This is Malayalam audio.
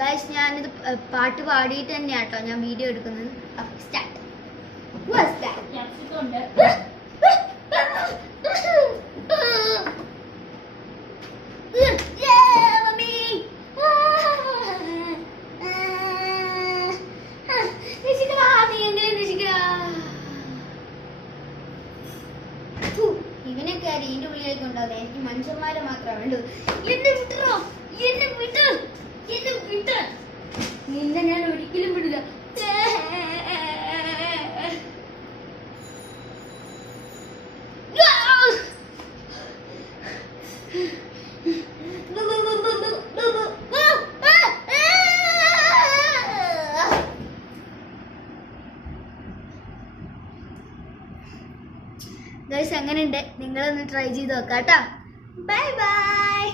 ഗൈസ് ഞാനിത് പാട്ട് പാടിയിട്ട് തന്നെയാണ് കേട്ടോ ഞാൻ വീഡിയോ എടുക്കുന്നത്. സ്റ്റാർട്ട്. ഇവനൊക്കെ ഇതിന്റെ ഉള്ളിലേക്ക് ഉണ്ടാവും. എനിക്ക് മനുഷ്യന്മാരെ മാത്രമേ വേണ്ടൂ. എന്നെ വിട്ടോ, എന്നെ വിട്ടോ, എന്നെ വിട്ടോ. നിന്നെ ഞാൻ ഒരിക്കലും വിടില്ല. ഗൈസ് എങ്ങനെയുണ്ട്? നിങ്ങളൊന്ന് ട്രൈ ചെയ്ത് നോക്കാം കേട്ടോ. Bye bye.